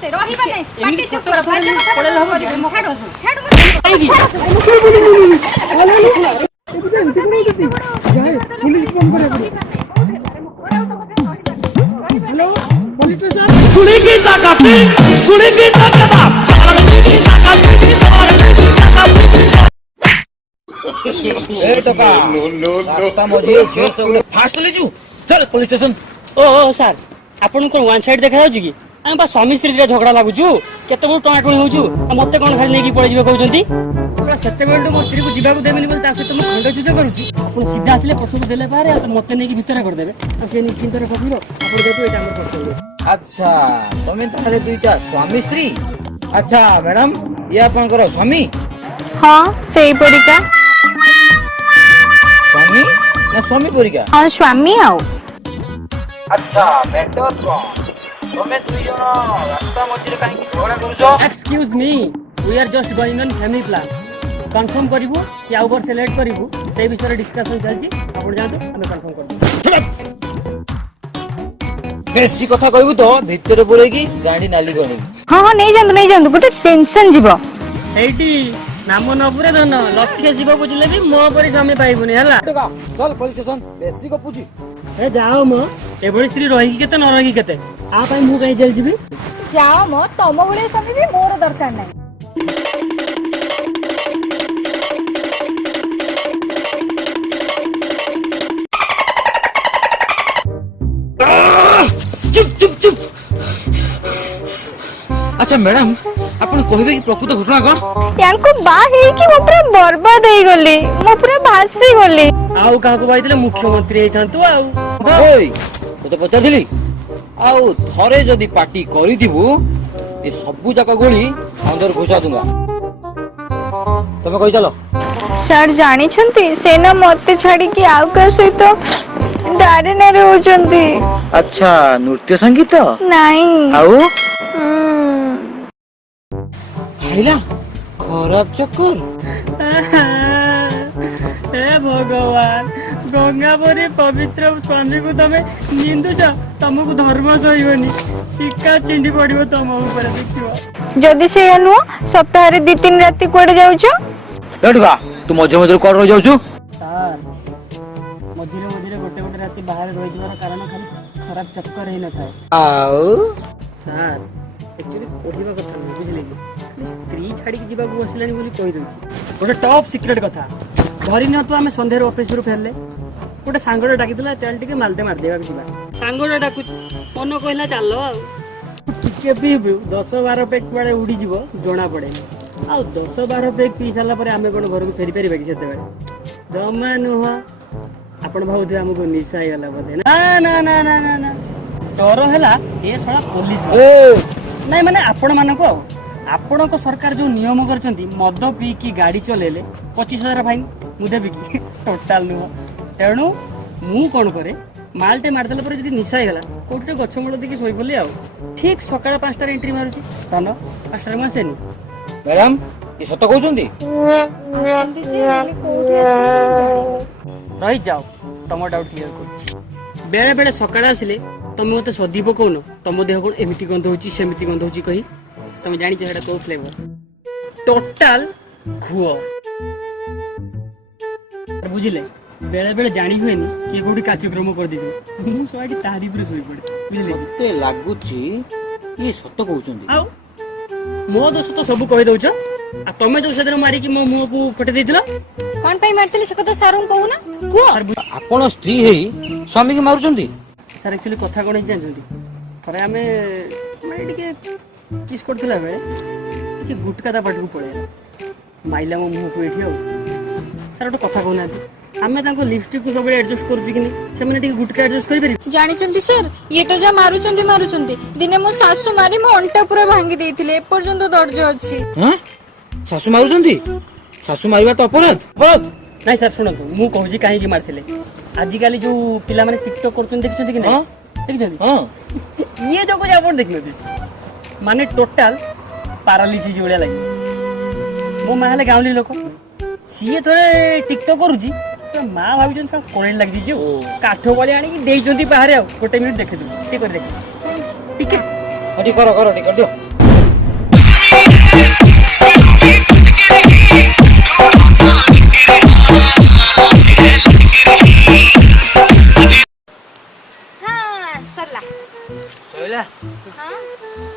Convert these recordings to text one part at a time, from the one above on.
मते रहिबा नै पाटी चुप कर भाई पड़े हो छाड़ो छाड़ो पुलिस फोन करे सुनेगी ताकत ए टका रास्ता मझी झियो सब फास्ट ले जू चल पुलिस स्टेशन। ओ सर आपनकर वन साइड देखा जाउची कि हम बा स्वामी स्त्री रे झगड़ा लागुचू केते बड़ टणा टणी होउचू मते कोन खाली नेकी पळे जिवे कहउचंती पूरा सेते बेल मो स्त्री को जिबाकू देबेनी बोल ता से तुम खंड युद्ध करूची आपण सीधा आसले पछुक देले पारे आ मते नेकी भितर कर देबे तो से निश्चिंत रे पकड़ो आपण देखो एटा हमर कर्तव्य। अच्छा तमे ताले दुईटा स्वामी स्त्री। अच्छा मैडम ये आपनकर स्वामी हाँ सेई परिका स्वामी ना स्वामी परिका हाँ स्वामी आओ। अच्छा मैटर तमे दुई जण रास्ता मझी काहे झगड़ा करूछो? Excuse me we are just going on family plan confirm करिवो कि आउ बर सेलेक्ट करिवो सेई विषय डिस्कशन चलची आपण जानतो हमें कंफर्म करबो। बेसी कथा कहबू तो भितर पुरेगी गाड़ी नाली करू। हाँ हाँ नहीं जानतु गोटे टेंशन जीव एटी नाम नपुरे धन लक्ष्य शिव बुझले भी मो परी समय पाइबुनी हला टका चल पुलिस स्टेशन बेसी को पूछी ए जाओ मो एबडी स्त्री रही केते न रही केते आ पाई मु कहि जेल जिबी जाओ म तम भले स्वामी भी मोर दरकार नै। चुप चुप चुप। अच्छा मैडम आपण कहबे कि प्रकृत घटना कोन? यानको बा हे कि मो पूरा बर्बाद हे गली मो पूरा भासी गली। आउ काहको बाइतले मुख्यमंत्री हेथांतु आउ ओय तो पचारथिली आउ थरे जदी पार्टी करी दिबु ए सबु जाका गोली अंदर घुसा दूंगा तमे कहि चलो। सर जानी छंती सेना मते छाड़ी कि आउ का सहित डारे न रहउचंती। अच्छा नृत्य संगीत नहीं आउ हाइला खराब चक्कर। हे भगवान गंगा परी पवित्र स्वामी को तमे निंदुच तुमको धर्म सहीबनी सिक्का चिंडी पड़िबो तुम ऊपर देखिबो जदी से नु सप्ताह रे 2-3 राती कोडे जाउछो लडगा तू मजे मजे कोड रह जाउछु? सर मझिरे मझिरे गोटे गोटे राती बाहर रहि जबार कारण खाली खराब चक्कर हे न थाए आउ सर एक्चुअली कहबा कथा नहीं बुझले कि स्त्री छाड़ी के जीवा को बसलानी बोली कहि दउची गोटे टॉप सीक्रेट कथा धरि न तो हमें संध्यार ऑफिस रु फेरले गोटे सांगडे डाकितला चल टिके मालते मार देबा जिबा सांगडे डाकुच मन कहला चलो आ टिके पी 10-12 पैक पड़े उड़ी जीवो जोना पड़े आ 10-12 पैक पी साला परे हमें कोन घर को फेरी फेरी बाकी सेते बेले जमा नुह आपण भाउथे हमको निशा आइला बोले ना ना ना ना ना ना डर हैला ए साला पुलिस नहीं माने आपण मानको आपण को सरकार जो नियम करचंती मद पी की गाड़ी चलेले 25,000 फाइन मु देबी की टोटल नुह तेणु मु कोन करे मालटे मारदेला पर जदी निशा हैगला कोठे गछ मूल देखि सोई बोली आ ठीक सकाळ 5टा एंट्री मारुची धन 5टा मासेनी मैडम ये सत कहउचंदी संती से खाली कोठी आसी रही जाओ तम डाउट क्लियर कर बेले बेले सकाळ आसिले तुम मते सदी पकोनो तुम देह कोन एमिति गंध होची सेमिति गंध होची कही तुम जानि छ हेडा को फ्लेवर टोटल घुओ बुझिले बेले बेले जानि होएनी के कोठी कार्यक्रम कर दिबे मु सोआडी तारी पर सोई पड़े बुझिले मते लागुची ये सत कहउचंदी आउ मो दोस्त तो सब कहि दउछ आ तमे जो सेदर मारी कि मो मुंह को फटे देथिला कोन पई मारतली से कतो सारंग कहू ना को आपण स्त्री हेई स्वामी के मारुचंदी? सर एक्चुअली कथा कोन जानछंती थरे हमें माने टिके किस करथिला बे कि गुटका दा पटकू पळे माइला मो मुंह को एठी हो सर तो कथा कोना हमें ताको लिपस्टिक को सब एडजस्ट करछि कि नहीं से माने टिके गुटका एडजस्ट करि पारि जानि चंती सर ये तो जा मारुचंती दिने मो सासु मारी मो अंटा पूरा भांगी देथिले ए पर्यंत दर्ज अछि। हां सासु मारुचंदी? सासु मारिबा तो अपराध अपराध नहीं सर सुनतु मु कहूजी काहे कि मारथिले आज काली जो पिला माने टिकटॉक करछन देखछन कि नहीं देखछन हां ये जो कुछ आपण देखनथि माने टोटल पैरालिसिस जोड़िया लगी मो माहले गाँवली लोक सीए थोड़े टिकटॉक करूची माँ भाभी करेन्ट लग जाइए काठ बड़ी आनी देइछंती बाहर आ गोटे मिनिट देखे ठीक कर देख ठीक है करो କହିଲା ହଁ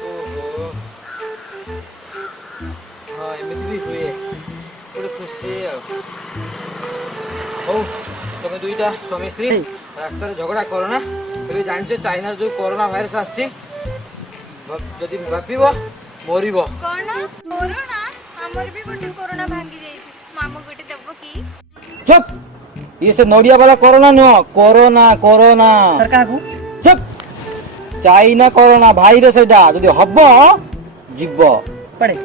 ଓହୋ ହଁ ଏମିତି ବି ହୁଏ ଗୋଟେ ଖୁସି ଆଉ ହଉ ତମେ ଦୁଇଟା ସ୍ୱାମୀ ସ୍ତ୍ରୀ ରାସ୍ତାରେ ଝଗଡ଼ା କର ନା ଏବେ ଜାଣିଛ ଚାଇନାର ଯୋଉ କରୋନା ଭାଇରସ ଆସିଛି ଯଦି ବ୍ୟାପିବ ମରିବ କଣ କୋରୋନା ଆମର ବି ଗୋଟେ କୋରୋନା ଭାଙ୍ଗି ଯାଇଛି ମାମୁ ଗୋଟେ ଦେବ କି ଚୁପ୍ ये से नोडिया वाला कोरोना नुह कोरोना कोरोना ସାର୍ କାହାକୁ चुप चाइना कोरोना भाइरस एटा जदि हबो जीव ପଡ଼େ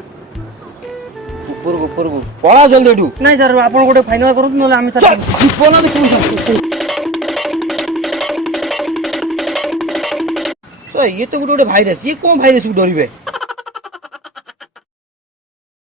ऊपर पळा जल्दी एठू ନାଇଁ ସାର୍ ଆପଣ ଗୋଟେ ଫାଇନାଲ କରନ୍ତୁ ନହେଲେ ଆମେ ସାର୍ जीवन देखु ये तो गोटे भाइरस ये कौन भाइरस को डरिबे